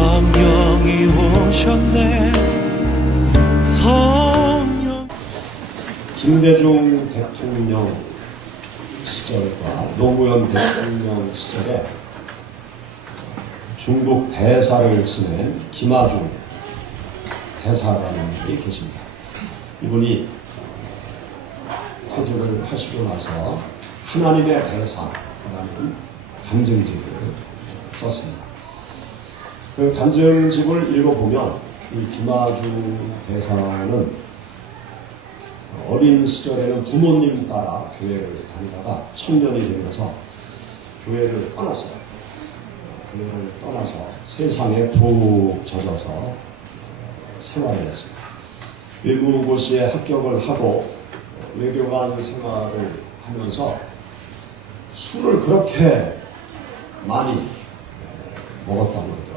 성령이 오셨네. 성령. 김대중 대통령 시절과 노무현 대통령 시절에 중국 대사를 지낸 김아중 대사라는 분이 계십니다. 이분이 퇴직을 하시고 나서 하나님의 대사라는 간증집을 썼습니다. 그 간증집을 읽어보면 이 김아중 대사는 어린 시절에는 부모님 따라 교회를 다니다가 청년이 되면서 교회를 떠났어요. 교회를 떠나서 세상에 푹 젖어서 생활을 했습니다. 외국고시에 합격을 하고 외교관 생활을 하면서 술을 그렇게 많이 먹었다고 그러더라고요.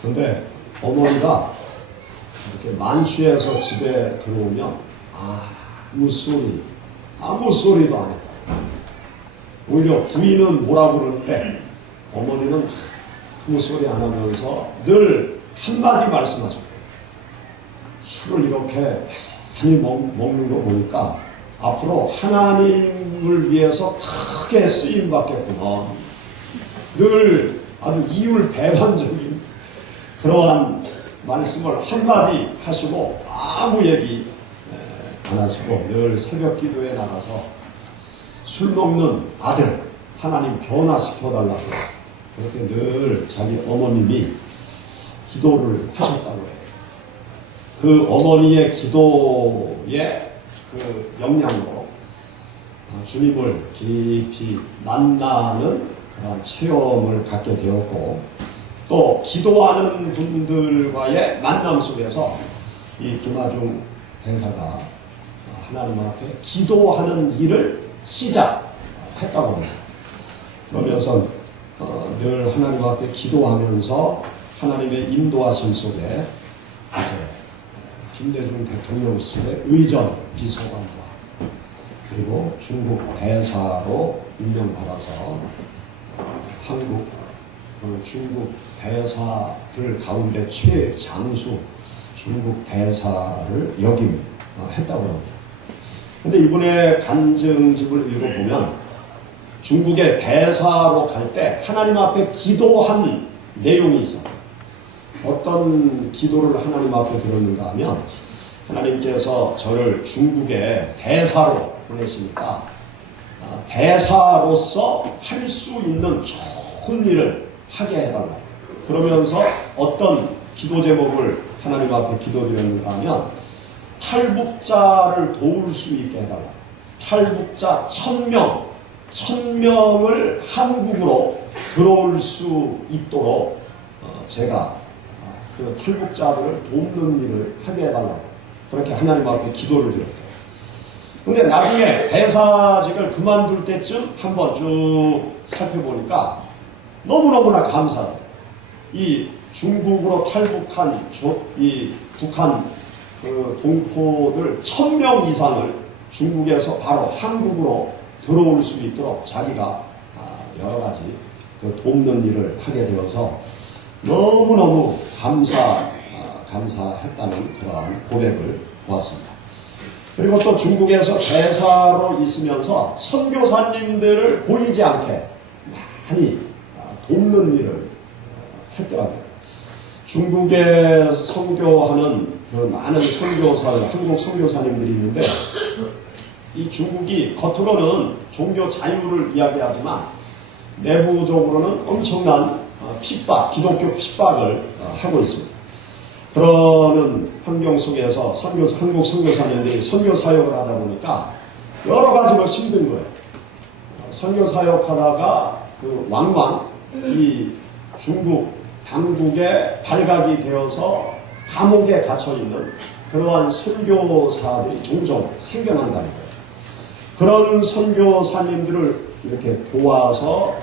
그런데 어머니가 이렇게 만취해서 집에 들어오면 아무 소리도 안 했다. 오히려 부인은 뭐라고 그러는데 어머니는 아무 소리 안 하면서 늘 한마디 말씀하죠. 술을 이렇게 많이 먹는 거 보니까 앞으로 하나님을 위해서 크게 쓰임 받겠구나. 늘 아주 이율배반적인 그러한 말씀을 한마디 하시고 아무 얘기 안 하시고 늘 새벽 기도에 나가서 술 먹는 아들 하나님 변화시켜달라고 그렇게 늘 자기 어머님이 기도를 하셨다고 해요. 그 어머니의 기도의 그 영향으로 주님을 깊이 만나는 그런 체험을 갖게 되었고 또 기도하는 분들과의 만남 속에서 이 김아중 대사가 하나님 앞에 기도하는 일을 시작했다고 합니다. 그러면서 늘 하나님 앞에 기도하면서 하나님의 인도하심 속에 이제 김대중 대통령 시절에 의전 비서관과 그리고 중국 대사로 임명받아서 한국 중국 대사들 가운데 최장수 중국 대사를 역임했다고 합니다. 그런데 이분의 간증집을 읽어보면 중국의 대사로 갈 때 하나님 앞에 기도한 내용이 있어요. 어떤 기도를 하나님 앞에 들었는가 하면 하나님께서 저를 중국의 대사로 보내시니까 대사로서 할 수 있는 좋은 일을 하게 해달라. 그러면서 어떤 기도 제목을 하나님 앞에 기도드렸는가 하면 탈북자를 도울 수 있게 해달라. 탈북자 1000명을 한국으로 들어올 수 있도록 제가 그 탈북자들을 돕는 일을 하게 해달라. 그렇게 하나님 앞에 기도를 드렸대요. 근데 나중에 대사직을 그만둘 때쯤 한번 쭉 살펴보니까 너무너무나 감사해요. 이 중국으로 탈북한 이 북한 그 동포들 1000명 이상을 중국에서 바로 한국으로 들어올 수 있도록 자기가 여러 가지 그 돕는 일을 하게 되어서 너무너무 감사했다는 그러한 고백을 보았습니다. 그리고 또 중국에서 대사로 있으면서 선교사님들을 보이지 않게 많이 돕는 일을 했더라고요. 중국에 선교하는 그 많은 한국 선교사님들이 있는데 이 중국이 겉으로는 종교 자유를 이야기하지만 내부적으로는 엄청난 기독교 핍박을 하고 있습니다. 그러는 환경 속에서 한국 선교사님들이 선교 사역을 하다 보니까 여러 가지로 힘든 거예요. 선교 사역하다가 그 왕왕 이 중국 당국에 발각이 되어서 감옥에 갇혀있는 그러한 선교사들이 종종 생겨난다는 거예요. 그런 선교사님들을 이렇게 도와서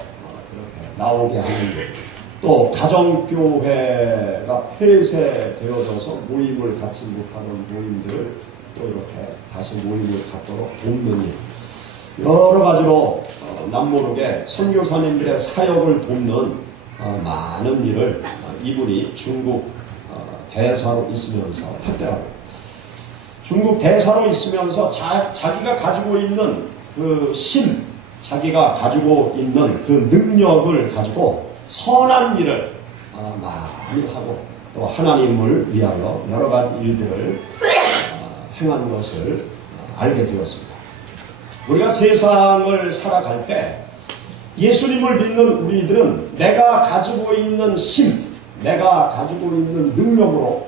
이렇게 나오게 하는 거예요. 또 가정교회가 폐쇄되어져서 모임을 갖지 못하는 모임들을 또 이렇게 다시 모임을 갖도록 돕는 일. 여러 가지로 남모르게 선교사님들의 사역을 돕는 많은 일을 이분이 중국 대사로 있으면서 했더라고요. 중국 대사로 있으면서 자기가 가지고 있는 그 자기가 가지고 있는 그 능력을 가지고 선한 일을 많이 하고 또 하나님을 위하여 여러 가지 일들을 행한 것을 알게 되었습니다. 우리가 세상을 살아갈 때 예수님을 믿는 우리들은 내가 가지고 있는 내가 가지고 있는 능력으로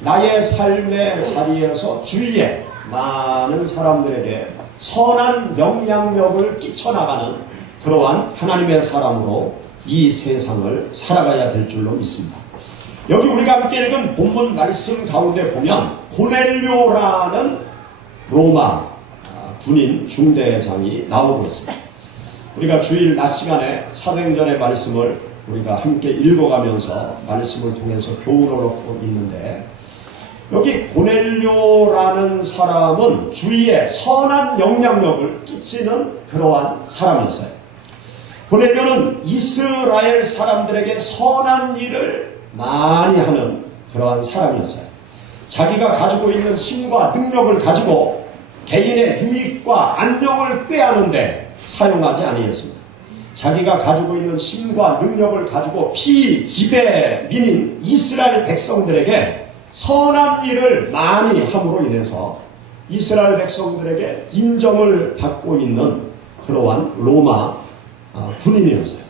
나의 삶의 자리에서 주위에 많은 사람들에게 선한 영향력을 끼쳐나가는 그러한 하나님의 사람으로 이 세상을 살아가야 될 줄로 믿습니다. 여기 우리가 함께 읽은 본문 말씀 가운데 보면 고넬료라는 로마 군인 중대장이 나오고 있습니다. 우리가 주일 낮 시간에 사도행전의 말씀을 우리가 함께 읽어가면서 말씀을 통해서 교훈을 얻고 있는데 여기 고넬료라는 사람은 주위에 선한 영향력을 끼치는 그러한 사람이었어요. 고넬료는 이스라엘 사람들에게 선한 일을 많이 하는 그러한 사람이었어요. 자기가 가지고 있는 힘과 능력을 가지고 개인의 유익과 안녕을 꾀하는데 사용하지 아니했습니다. 자기가 가지고 있는 힘과 능력을 가지고 피지배민인 이스라엘 백성들에게 선한 일을 많이 함으로 인해서 이스라엘 백성들에게 인정을 받고 있는 그러한 로마 군인이었어요.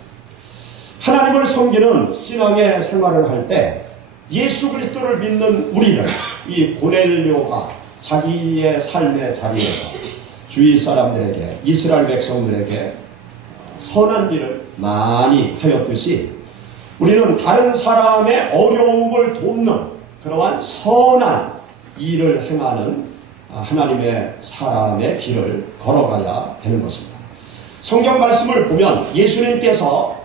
하나님을 섬기는 신앙의 생활을 할 때 예수 그리스도를 믿는 우리는 이 고넬료가 자기의 삶의 자리에서 주위 사람들에게 이스라엘 백성들에게 선한 일을 많이 하였듯이 우리는 다른 사람의 어려움을 돕는 그러한 선한 일을 행하는 하나님의 사람의 길을 걸어가야 되는 것입니다. 성경 말씀을 보면 예수님께서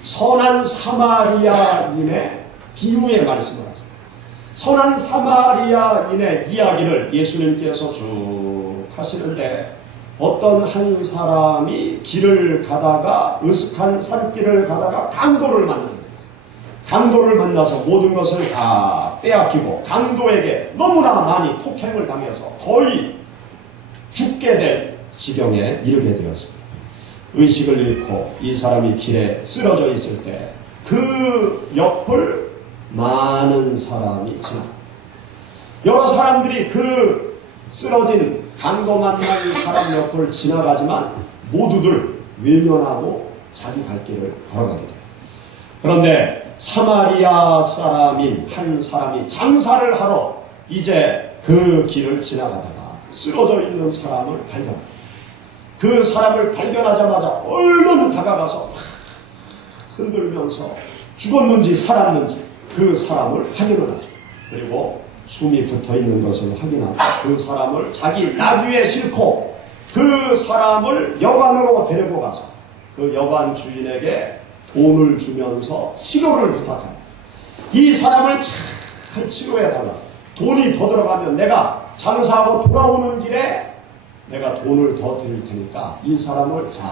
선한 사마리아인의 뒤후에 말씀을 하세요. 선한 사마리아인의 이야기를 예수님께서 쭉 하시는데 어떤 한 사람이 길을 가다가 으슥한 산길을 가다가 강도를 만나는 거예요. 강도를 만나서 모든 것을 다 빼앗기고 강도에게 너무나 많이 폭행을 당해서 거의 죽게 될 지경에 이르게 되었습니다. 의식을 잃고 이 사람이 길에 쓰러져 있을 때 그 옆을 많은 사람이 지나갑니다. 여러 사람들이 그 쓰러진 강도 만난 사람 옆을 지나가지만 모두들 외면하고 자기 갈 길을 걸어가게 돼요. 그런데 사마리아 사람인 한 사람이 장사를 하러 이제 그 길을 지나가다가 쓰러져 있는 사람을 발견합니다. 그 사람을 발견하자마자 얼른 다가가서 흔들면서 죽었는지 살았는지 그 사람을 확인을 하죠. 그리고 숨이 붙어있는 것을 확인하고 그 사람을 자기 나귀에 싣고 그 사람을 여관으로 데리고 가서 그 여관 주인에게 돈을 주면서 치료를 부탁합니다. 이 사람을 잘 치료해달라. 돈이 더 들어가면 내가 장사하고 돌아오는 길에 내가 돈을 더 드릴 테니까 이 사람을 잘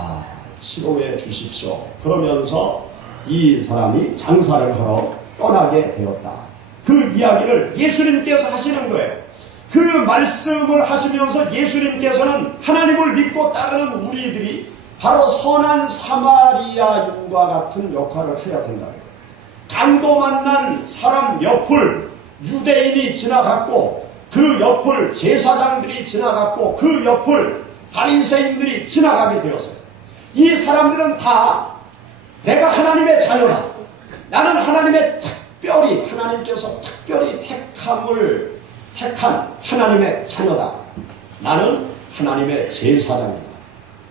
치료해 주십시오. 그러면서 이 사람이 장사를 하러 떠나게 되었다. 그 이야기를 예수님께서 하시는 거예요. 그 말씀을 하시면서 예수님께서는 하나님을 믿고 따르는 우리들이 바로 선한 사마리아인과 같은 역할을 해야 된다. 강도 만난 사람 옆을 유대인이 지나갔고 그 옆을 제사장들이 지나갔고 그 옆을 바리새인들이 지나가게 되었어요. 이 사람들은 다 내가 하나님의 자녀다. 나는 하나님께서 특별히 택한 하나님의 자녀다. 나는 하나님의 제사장이다.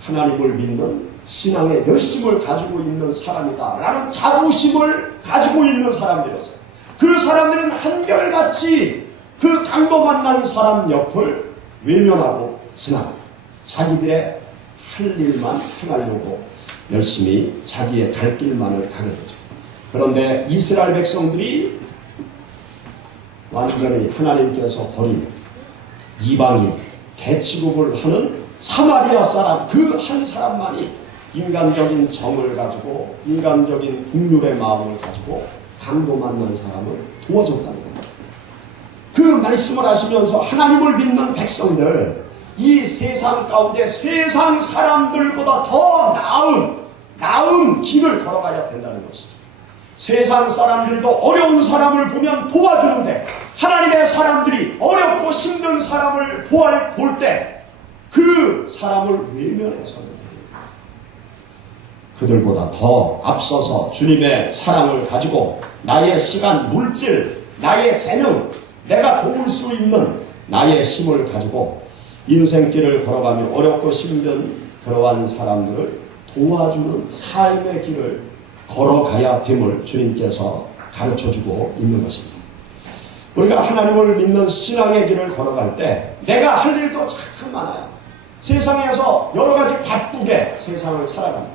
하나님을 믿는 신앙의 열심을 가지고 있는 사람이다. 라는 자부심을 가지고 있는 사람들이었어요. 그 사람들은 한결같이 그 강도 만난 사람 옆을 외면하고 지나가고 자기들의 할 일만 행하려고 열심히 자기의 갈 길만을 가게 되죠. 그런데 이스라엘 백성들이 완전히 하나님께서 버린 이방인, 개취급을 하는 사마리아 사람, 그 한 사람만이 인간적인 정을 가지고 인간적인 국률의 마음을 가지고 강도 만난 사람을 도와줬다는 겁니다. 그 말씀을 하시면서 하나님을 믿는 백성들, 이 세상 가운데 세상 사람들보다 더 나은 길을 걸어가야 된다는 것이죠. 세상 사람들도 어려운 사람을 보면 도와주는데 하나님의 사람들이 어렵고 힘든 사람을 볼 때 그 사람을 외면해서는 그들보다 더 앞서서 주님의 사랑을 가지고 나의 시간, 물질, 나의 재능, 내가 도울 수 있는 나의 힘을 가지고 인생길을 걸어가며 어렵고 힘든 그러한 사람들을 도와주는 삶의 길을 걸어가야 됨을 주님께서 가르쳐주고 있는 것입니다. 우리가 하나님을 믿는 신앙의 길을 걸어갈 때 내가 할 일도 참 많아요. 세상에서 여러 가지 바쁘게 세상을 살아갑니다.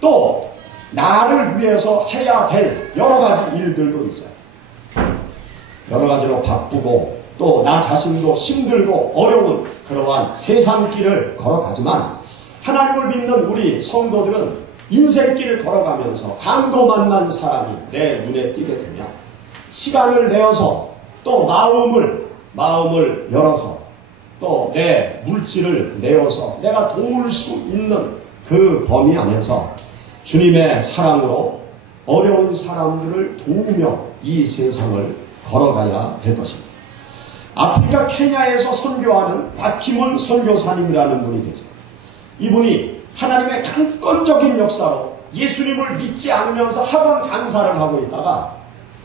또 나를 위해서 해야 될 여러 가지 일들도 있어요. 여러 가지로 바쁘고 또 나 자신도 힘들고 어려운 그러한 세상길을 걸어가지만 하나님을 믿는 우리 성도들은 인생길을 걸어가면서 강도 만난 사람이 내 눈에 띄게 되면 시간을 내어서 또 마음을 열어서 또 내 물질을 내어서 내가 도울 수 있는 그 범위 안에서 주님의 사랑으로 어려운 사람들을 도우며 이 세상을 걸어가야 될 것입니다. 아프리카 케냐에서 선교하는 박희문 선교사님이라는 분이 계세요. 이분이 하나님의 강권적인 역사로 예수님을 믿지 않으면서 학원 강사를 하고 있다가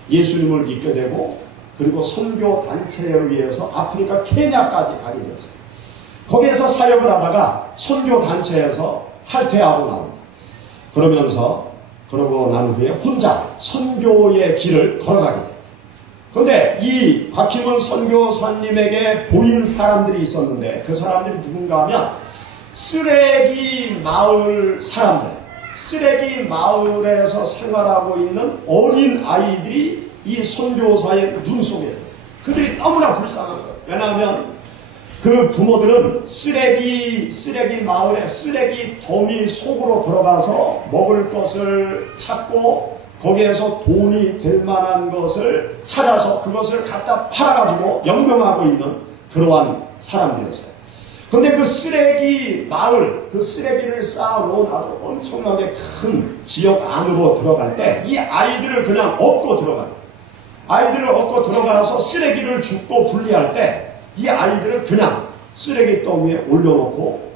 예수님을 믿게 되고 그리고 선교단체에 의해서 아프리카 케냐까지 가게 되었어요. 거기에서 사역을 하다가 선교단체에서 탈퇴하고 나옵니다. 그러고 난 후에 혼자 선교의 길을 걸어가게 돼요. 그런데 이 박희문 선교사님에게 보인 사람들이 있었는데 그 사람들이 누군가 하면 쓰레기 마을 사람들, 쓰레기 마을에서 생활하고 있는 어린 아이들이 이 선교사의 눈 속에 그들이 너무나 불쌍한 거예요. 왜냐하면 그 부모들은 쓰레기 마을에 쓰레기 더미 속으로 들어가서 먹을 것을 찾고 거기에서 돈이 될 만한 것을 찾아서 그것을 갖다 팔아가지고 영명하고 있는 그러한 사람들이었어요. 그런데 그 쓰레기 마을, 그 쓰레기를 쌓아놓은 아주 엄청나게 큰 지역 안으로 들어갈 때 이 아이들을 그냥 업고 들어가요. 아이들을 업고 들어가서 쓰레기를 줍고 분리할 때 이 아이들을 그냥 쓰레기 더미에 올려놓고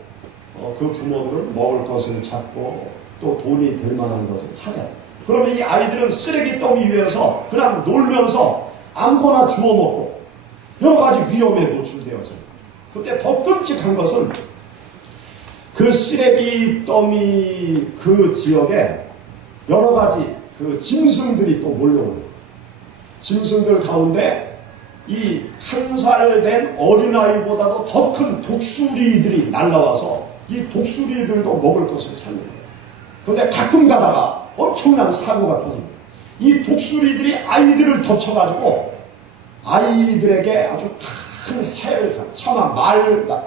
그 부모들은 먹을 것을 찾고 또 돈이 될 만한 것을 찾아요. 그러면 이 아이들은 쓰레기 더미 위에서 그냥 놀면서 아무거나 주워 먹고 여러 가지 위험에 노출되어져요. 그때 더 끔찍한 것은 그 쓰레기 더미 그 지역에 여러 가지 그 짐승들이 또 몰려오는 짐승들 가운데 이 1살 된 어린아이보다도 더 큰 독수리들이 날라와서 이 독수리들도 먹을 것을 찾는 거예요. 그런데 가끔 가다가 엄청난 사고가 터집니다. 이 독수리들이 아이들을 덮쳐가지고 아이들에게 아주 큰 해를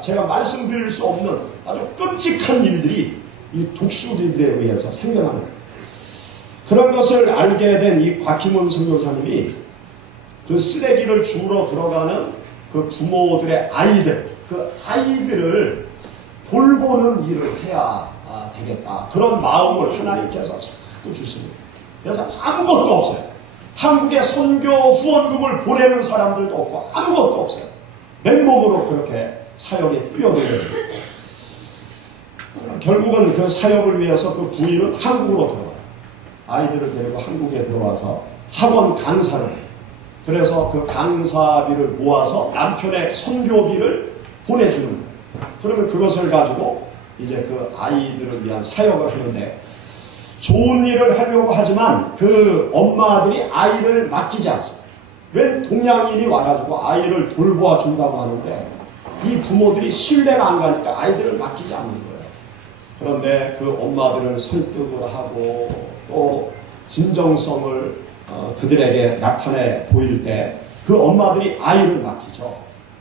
제가 말씀드릴 수 없는 아주 끔찍한 일들이 이 독수리들에 의해서 생겨나는 거예요. 그런 것을 알게 된 이 곽희문 선교사님이 그 쓰레기를 주우러 들어가는 그 부모들의 그 아이들을 돌보는 일을 해야 되겠다. 그런 마음을 하나님께서 자꾸 주십니다. 그래서 아무것도 없어요. 한국에 선교 후원금을 보내는 사람들도 없고 아무것도 없어요. 맨몸으로 그렇게 사역에 뛰어들어요. 결국은 그 사역을 위해서 그 부인은 한국으로 들어가요. 아이들을 데리고 한국에 들어와서 학원 강사를 해요. 그래서 그 강사비를 모아서 남편의 선교비를 보내주는 거예요. 그러면 그것을 가지고 이제 그 아이들을 위한 사역을 하는데 좋은 일을 하려고 하지만 그 엄마들이 아이를 맡기지 않습니다. 웬 동양인이 와가지고 아이를 돌보아 준다고 하는데 이 부모들이 신뢰가 안 가니까 아이들을 맡기지 않는 거예요. 그런데 그 엄마들을 설득을 하고 또 진정성을 그들에게 나타내 보일 때 그 엄마들이 아이를 맡기죠.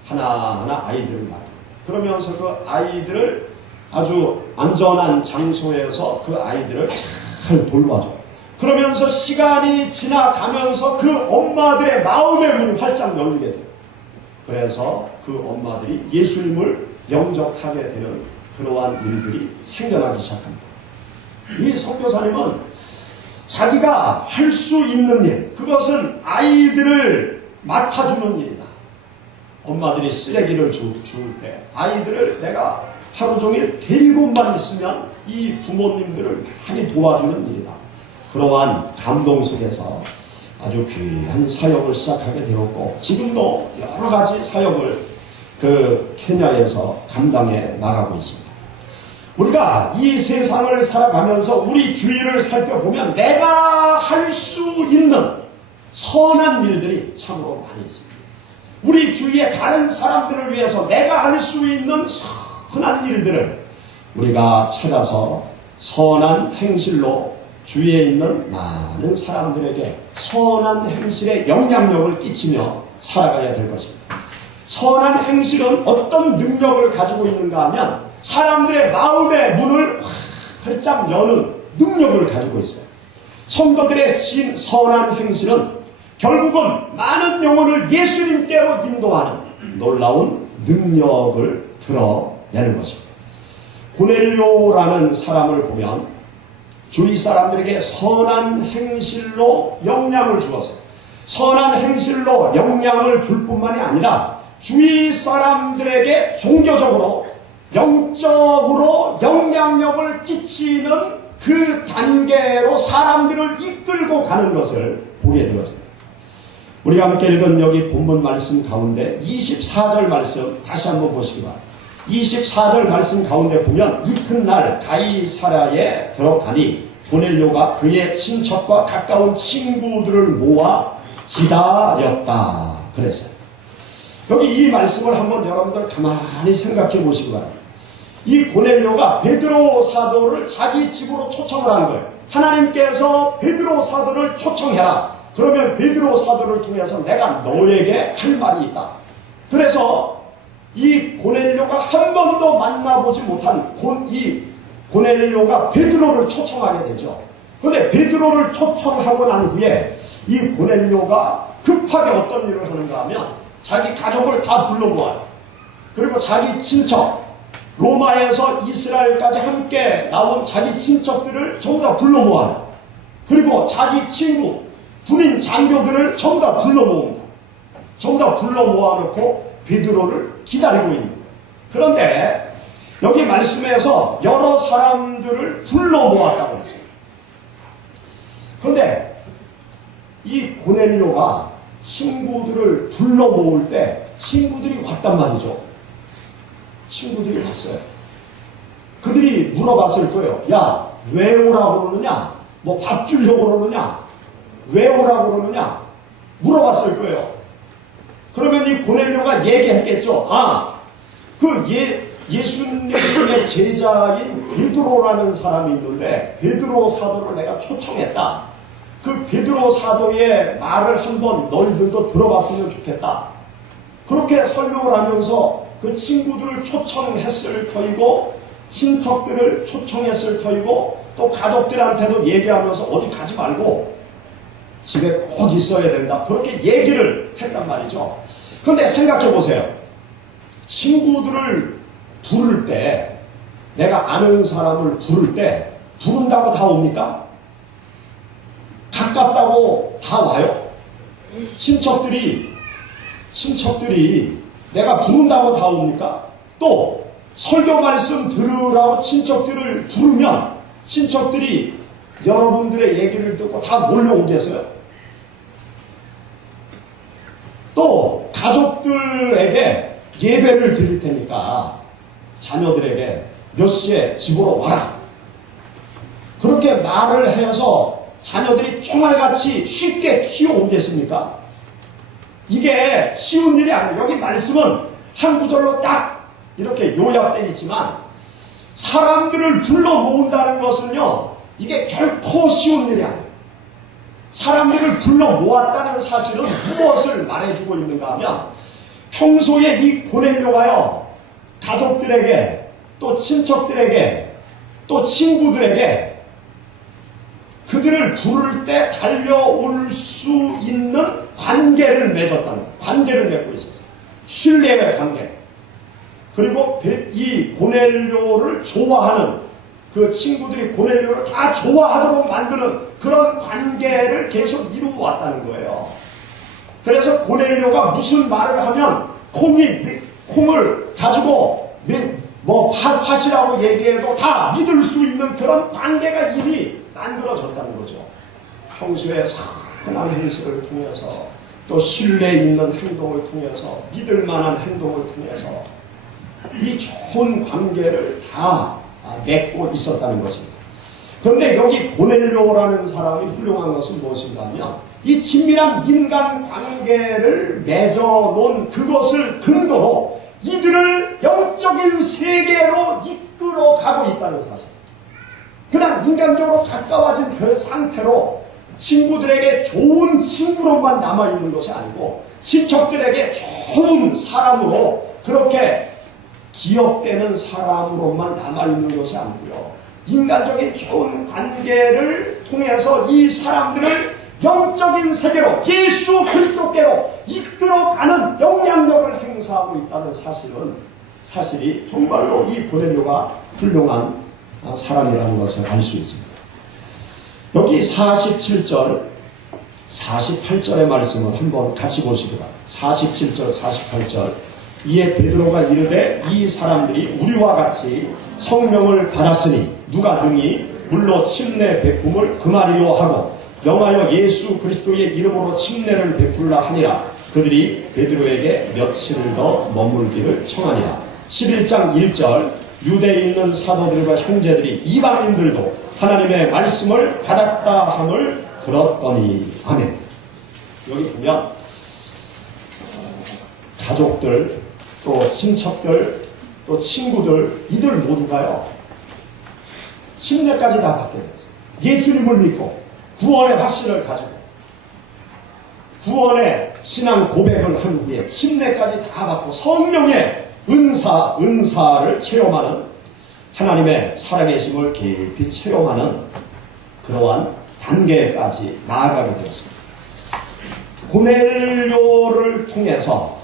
하나하나 아이들을 맡기고 그러면서 그 아이들을 아주 안전한 장소에서 그 아이들을 잘 돌봐줘. 그러면서 시간이 지나가면서 그 엄마들의 마음의 문이 활짝 열리게 돼요. 그래서 그 엄마들이 예수님을 영접하게 되는 그러한 일들이 생겨나기 시작합니다. 이 선교사님은 자기가 할 수 있는 일, 그것은 아이들을 맡아주는 일이다. 엄마들이 쓰레기를 주울 때 아이들을 내가 하루 종일 데리고만 있으면 이 부모님들을 많이 도와주는 일이다. 그러한 감동 속에서 아주 귀한 사역을 시작하게 되었고, 지금도 여러 가지 사역을 그 케냐에서 감당해 나가고 있습니다. 우리가 이 세상을 살아가면서 우리 주위를 살펴보면 내가 할 수 있는 선한 일들이 참으로 많이 있습니다. 우리 주위의 다른 사람들을 위해서 내가 할 수 있는 선한 일들을 우리가 찾아서 선한 행실로 주위에 있는 많은 사람들에게 선한 행실에 영향력을 끼치며 살아가야 될 것입니다. 선한 행실은 어떤 능력을 가지고 있는가 하면 사람들의 마음의 문을 활짝 여는 능력을 가지고 있어요. 성도들의 선한 행실은 결국은 많은 영혼을 예수님께로 인도하는 놀라운 능력을 드러내는 것입니다. 고넬료라는 사람을 보면 주위 사람들에게 선한 행실로 영향을 주었어요. 선한 행실로 영향을 줄 뿐만이 아니라 주위 사람들에게 종교적으로 영적으로 영향력을 끼치는 그 단계로 사람들을 이끌고 가는 것을 보게 되었습니다. 우리가 함께 읽은 여기 본문 말씀 가운데 24절 말씀 다시 한번 보시기 바랍니다. 24절 말씀 가운데 보면 이튿날 가이사랴에 들어가니 고넬료가 그의 친척과 가까운 친구들을 모아 기다렸다 그랬어요. 여기 이 말씀을 한번 여러분들 가만히 생각해 보시기 바랍니다. 이 고넬료가 베드로 사도를 자기 집으로 초청을 한 거예요. 하나님께서 베드로 사도를 초청해라. 그러면 베드로 사도를 통해서 내가 너에게 할 말이 있다. 그래서 이 고넬료가 한 번도 만나보지 못한 이 고넬료가 베드로를 초청하게 되죠. 그런데 베드로를 초청하고 난 후에 이 고넬료가 급하게 어떤 일을 하는가 하면 자기 가족을 다 불러 모아요. 그리고 자기 친척, 로마에서 이스라엘까지 함께 나온 자기 친척들을 전부 다 불러 모아요. 그리고 자기 친구, 군인 장교들을 전부 다 불러 모읍니다. 전부 다 불러 모아놓고 베드로를 기다리고 있는 거예요. 그런데 여기 말씀에서 여러 사람들을 불러 모았다고 했어요. 그런데 이 고넬료가 친구들을 불러 모을 때 친구들이 왔단 말이죠. 친구들이 왔어요. 그들이 물어봤을 거예요. 야, 왜 오라고 그러느냐? 뭐 밥 주려고 그러느냐? 왜 오라고 그러느냐? 물어봤을 거예요. 그러면 이 고넬료가 얘기했겠죠. 예수님의 제자인 베드로라는 사람이 있는데 베드로 사도를 내가 초청했다. 그 베드로 사도의 말을 한번 너희들도 들어봤으면 좋겠다. 그렇게 설명을 하면서 그 친구들을 초청했을 터이고 친척들을 초청했을 터이고 또 가족들한테도 얘기하면서 어디 가지 말고 집에 꼭 있어야 된다. 그렇게 얘기를 했단 말이죠. 그런데 생각해 보세요. 친구들을 부를 때, 내가 아는 사람을 부를 때 부른다고 다 옵니까? 가깝다고 다 와요? 친척들이 내가 부른다고 다 옵니까? 또 설교 말씀 들으라고 친척들을 부르면 친척들이 여러분들의 얘기를 듣고 다 몰려오겠어요? 또 가족들에게 예배를 드릴 테니까 자녀들에게 몇 시에 집으로 와라. 그렇게 말을 해서 자녀들이 총알같이 쉽게 키워오겠습니까? 이게 쉬운 일이 아니에요. 여기 말씀은 한 구절로 딱 이렇게 요약되어 있지만 사람들을 불러 모은다는 것은요, 이게 결코 쉬운 일이 아니에요. 사람들을 불러 모았다는 사실은 무엇을 말해주고 있는가 하면 평소에 이 고넬료가요, 가족들에게 또 친척들에게 또 친구들에게 그들을 부를 때 달려올 수 있는 관계를 맺었다는 거예요. 관계를 맺고 있었어요. 신뢰의 관계. 그리고 이 고넬료를 좋아하는 그 친구들이 고넬료를 다 좋아하도록 만드는 그런 관계를 계속 이루어왔다는 거예요. 그래서 고넬료가 무슨 말을 하면 콩을 가지고 팥이라고 얘기해도 다 믿을 수 있는 그런 관계가 이미 만들어졌다는 거죠. 평소에 선한 행실을 통해서 또 신뢰 있는 행동을 통해서 믿을 만한 행동을 통해서 이 좋은 관계를 다 맺고 있었다는 것입니다. 그런데 여기 고넬료라는 사람이 훌륭한 것은 무엇인가 하면 이 친밀한 인간 관계를 맺어놓은 그것을 근거로 이들을 영적인 세계로 이끌어가고 있다는 사실. 그냥 인간적으로 가까워진 그 상태로 친구들에게 좋은 친구로만 남아있는 것이 아니고 친척들에게 좋은 사람으로 그렇게 기억되는 사람으로만 남아있는 것이 아니고요. 인간적인 좋은 관계를 통해서 이 사람들을 영적인 세계로 예수 그리스도께로 이끌어가는 영향력을 행사하고 있다는 사실이 정말로 이 고넬료가 훌륭한 사람이라는 것을 알 수 있습니다. 여기 47절, 48절의 말씀을 한번 같이 보시기 바랍니다. 47절, 48절. 이에 베드로가 이르되 이 사람들이 우리와 같이 성령을 받았으니 누가 능히 물로 침례 베품을 금하리요 하고 영하여 예수 그리스도의 이름으로 침례를 베풀라 하니라. 그들이 베드로에게 며칠을 더 머물기를 청하니라. 11장 1절. 유대에 있는 사도들과 형제들이 이방인들도 하나님의 말씀을 받았다 함을 들었더니. 아멘. 여기 보면 가족들 또 친척들 또 친구들 이들 모두가요 침례까지 다 받게 됐어요. 예수님을 믿고 구원의 확신을 가지고 구원의 신앙 고백을 한 후에 침례까지 다 받고 성령의 은사를 체험하는 하나님의 살아계심을 깊이 체험하는 그러한 단계까지 나아가게 되었습니다. 고넬료를 통해서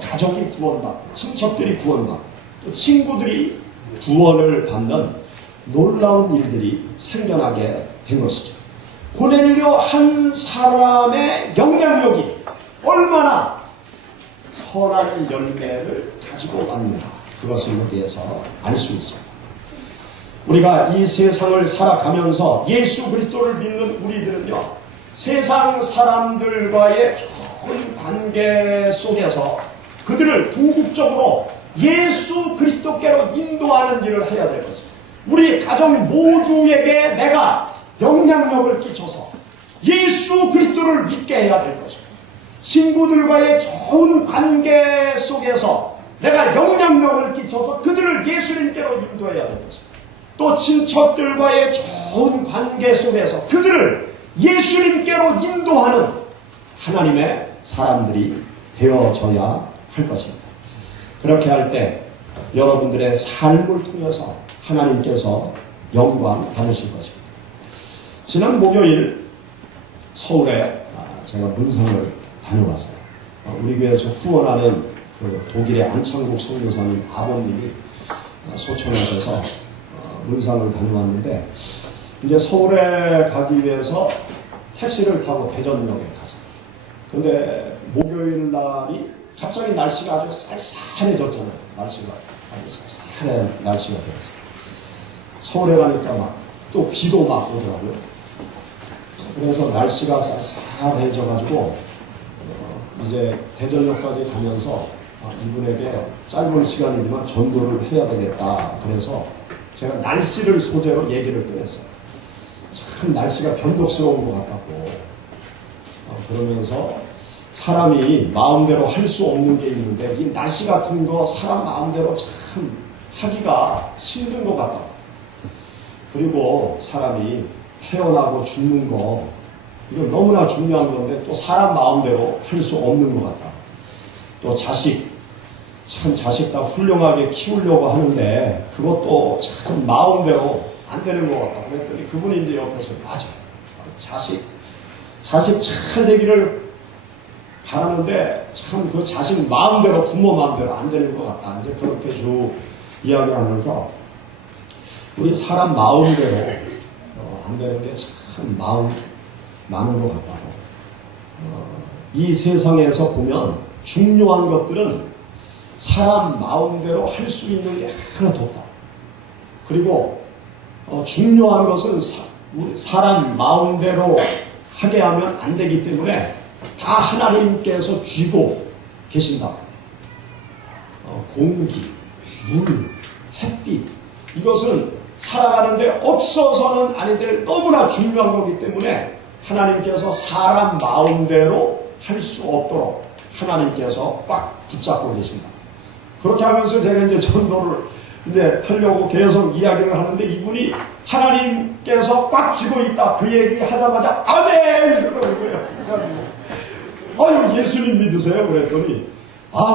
가족이 구원받고 친척들이 구원받고 또 친구들이 구원을 받는 놀라운 일들이 생겨나게 된 것이죠. 고넬료 한 사람의 영향력이 얼마나 선한 열매를 가지고 왔는가 그것을 여기에서 알 수 있습니다. 우리가 이 세상을 살아가면서 예수 그리스도를 믿는 우리들은요 세상 사람들과의 좋은 관계 속에서 그들을 궁극적으로 예수 그리스도께로 인도하는 일을 해야 될 것입니다. 우리 가정 모두에게 내가 영향력을 끼쳐서 예수 그리스도를 믿게 해야 될 것입니다. 친구들과의 좋은 관계 속에서 내가 영향력을 끼쳐서 그들을 예수님께로 인도해야 될 것입니다. 또 친척들과의 좋은 관계 속에서 그들을 예수님께로 인도하는 하나님의 사람들이 되어져야 할 것입니다. 그렇게 할 때 여러분들의 삶을 통해서 하나님께서 영광 받으실 것입니다. 지난 목요일 서울에 제가 문상을 다녀왔어요. 우리 교회에서 후원하는 그 독일의 안창국 선교사님 아버님이 소천하셔서 문상을 다녀왔는데 이제 서울에 가기 위해서 택시를 타고 대전역에 갔어요. 근데 목요일 날이 갑자기 날씨가 아주 쌀쌀해졌잖아요. 날씨가 아주 쌀쌀한 날씨가 되었어요. 서울에 가니까 막 또 비도 막 오더라고요. 그래서 날씨가 쌀쌀해져가지고 이제 대전역까지 가면서 이분에게 짧은 시간이지만 전도를 해야 되겠다. 그래서 제가 날씨를 소재로 얘기를 꺼냈어요. 참 날씨가 변덕스러운 것 같다고. 그러면서 사람이 마음대로 할 수 없는 게 있는데 이 날씨 같은 거 사람 마음대로 참 하기가 힘든 것 같다고. 그리고 사람이 태어나고 죽는 거 이거 너무나 중요한 건데 또 사람 마음대로 할 수 없는 것 같다. 또 자식 다 훌륭하게 키우려고 하는데 그것도 참 마음대로 안 되는 것 같다. 그랬더니 그분이 이제 옆에서 맞아. 자식 잘 되기를 바라는데 참 그 자식 마음대로 부모 마음대로 안 되는 것 같다. 이제 그렇게 쭉 이야기하면서 우리 사람 마음대로 안 되는 게 참 많은 것 같다고. 이 세상에서 보면 중요한 것들은 사람 마음대로 할 수 있는 게 하나도 없다. 그리고 중요한 것은 사람 마음대로 하게 하면 안 되기 때문에 다 하나님께서 쥐고 계신다. 공기, 물, 햇빛 이것은 살아가는데 없어서는 아니 될 너무나 중요한 거기 때문에 하나님께서 사람 마음대로 할 수 없도록 하나님께서 꽉 붙잡고 계신다. 그렇게 하면서 제가 이제 전도를 이제 하려고 계속 이야기를 하는데 이분이 하나님께서 꽉 쥐고 있다. 그 얘기 하자마자 아멘! 그러는 거예요. 아유, 예수님 믿으세요? 그랬더니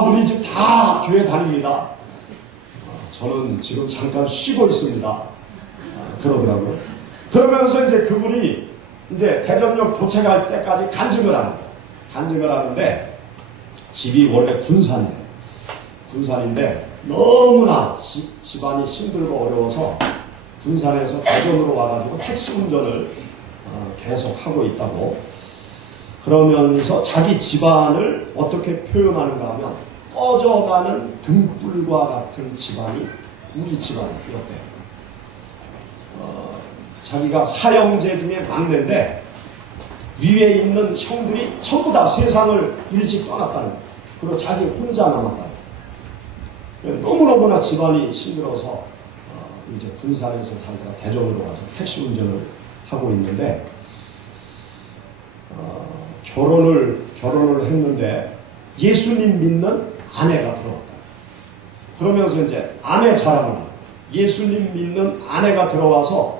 우리 집 다 교회 다닙니다. 저는 지금 잠깐 쉬고 있습니다. 그러더라고요. 그러면서 이제 그분이 이제 대전역 도착할 때까지 간증을 하는 거예요. 간증을 하는데 집이 원래 군산이에요. 군산인데 너무나 집안이 힘들고 어려워서 군산에서 대전으로 와가지고 택시 운전을 계속 하고 있다고. 그러면서 자기 집안을 어떻게 표현하는가 하면 꺼져가는 등불과 같은 집안이 우리 집안이었대요. 자기가 사형제 중에 막내인데 위에 있는 형들이 전부 다 세상을 일찍 떠났다는 거예요. 그리고 자기 혼자 남았다는 거예요. 너무너무나 집안이 힘들어서 이제 군산에서 살다가 대전으로 가서 택시 운전을 하고 있는데 결혼을 했는데 예수님 믿는 아내가 들어왔다. 그러면서 이제 아내 자랑을 하고 예수님 믿는 아내가 들어와서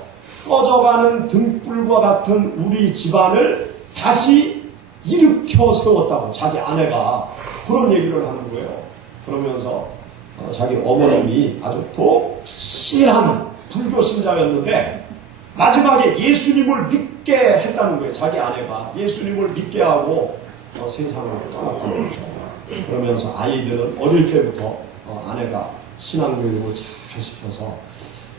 꺼져가는 등불과 같은 우리 집안을 다시 일으켜 세웠다고 자기 아내가 그런 얘기를 하는 거예요. 그러면서 자기 어머님이 아주 독실한 불교 신자였는데 마지막에 예수님을 믿게 했다는 거예요. 자기 아내가 예수님을 믿게 하고 세상을 떠났다는 거죠. 그러면서 아이들은 어릴 때부터 아내가 신앙교육을 잘 시켜서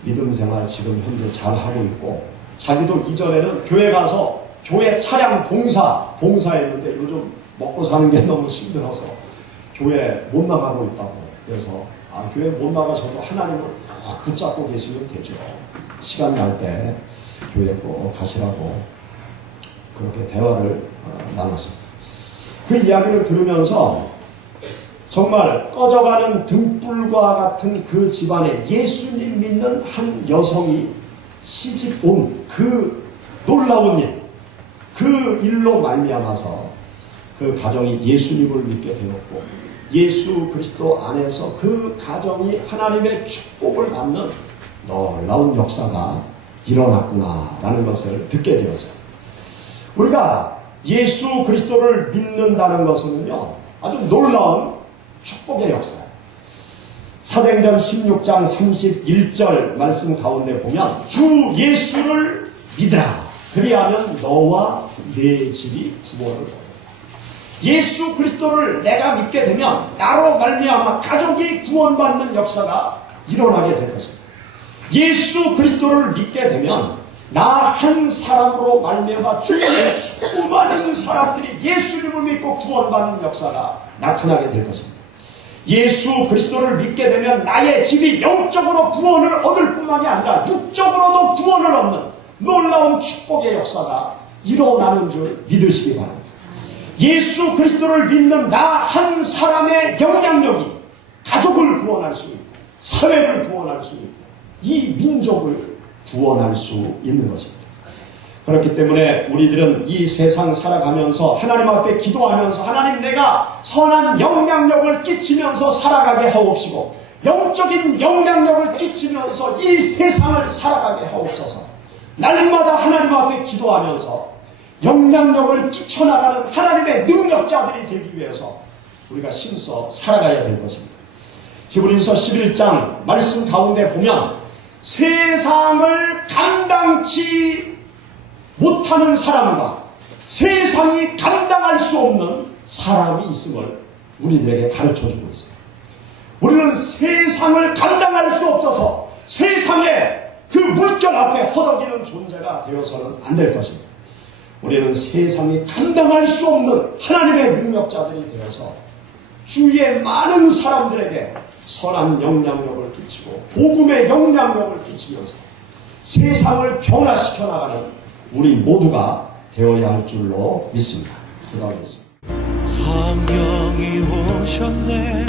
믿음 생활 지금 현재 잘 하고 있고 자기도 이전에는 교회 가서 교회 차량 봉사했는데 요즘 먹고 사는 게 너무 힘들어서 교회 못 나가고 있다고. 그래서 교회 못 나가셔도 하나님을 붙잡고 계시면 되죠. 시간 날 때 교회 꼭 가시라고 그렇게 대화를 나눴습니다. 그 이야기를 들으면서 정말 꺼져가는 등불과 같은 그 집안에 예수님 믿는 한 여성이 시집 온 그 놀라운 일, 그 일로 말미암아서 그 가정이 예수님을 믿게 되었고 예수 그리스도 안에서 그 가정이 하나님의 축복을 받는 놀라운 역사가 일어났구나라는 것을 듣게 되었어요. 우리가 예수 그리스도를 믿는다는 것은요 아주 놀라운 축복의 역사예요. 사도행전 16장 31절 말씀 가운데 보면 주 예수를 믿으라 그리하면 너와 내 집이 구원을 얻는다. 예수 그리스도를 내가 믿게 되면 나로 말미암아 가족이 구원받는 역사가 일어나게 될 것입니다. 예수 그리스도를 믿게 되면 나 한 사람으로 말미암아 주변에 수많은 사람들이 예수님을 믿고 구원받는 역사가 나타나게 될 것입니다. 예수 그리스도를 믿게 되면 나의 집이 영적으로 구원을 얻을 뿐만이 아니라 육적으로도 구원을 얻는 놀라운 축복의 역사가 일어나는 줄 믿으시기 바랍니다. 예수 그리스도를 믿는 나 한 사람의 영향력이 가족을 구원할 수 있고 사회를 구원할 수 있고 이 민족을 구원할 수 있는 것입니다. 그렇기 때문에 우리들은 이 세상 살아가면서 하나님 앞에 기도하면서 하나님 내가 선한 영향력을 끼치면서 살아가게 하옵시고 영적인 영향력을 끼치면서 이 세상을 살아가게 하옵소서. 날마다 하나님 앞에 기도하면서 영향력을 끼쳐나가는 하나님의 능력자들이 되기 위해서 우리가 힘써 살아가야 될 것입니다. 히브리서 11장 말씀 가운데 보면 세상을 감당치 못하는 사람과 세상이 감당할 수 없는 사람이 있음을 우리들에게 가르쳐주고 있습니다. 우리는 세상을 감당할 수 없어서 세상의 그 물결 앞에 허덕이는 존재가 되어서는 안 될 것입니다. 우리는 세상이 감당할 수 없는 하나님의 능력자들이 되어서 주위의 많은 사람들에게 선한 영향력을 끼치고 복음의 영향력을 끼치면서 세상을 변화시켜 나가는 우리 모두가 되어야 할 줄로 믿습니다. 기도하겠습니다. 성령이 오셨네.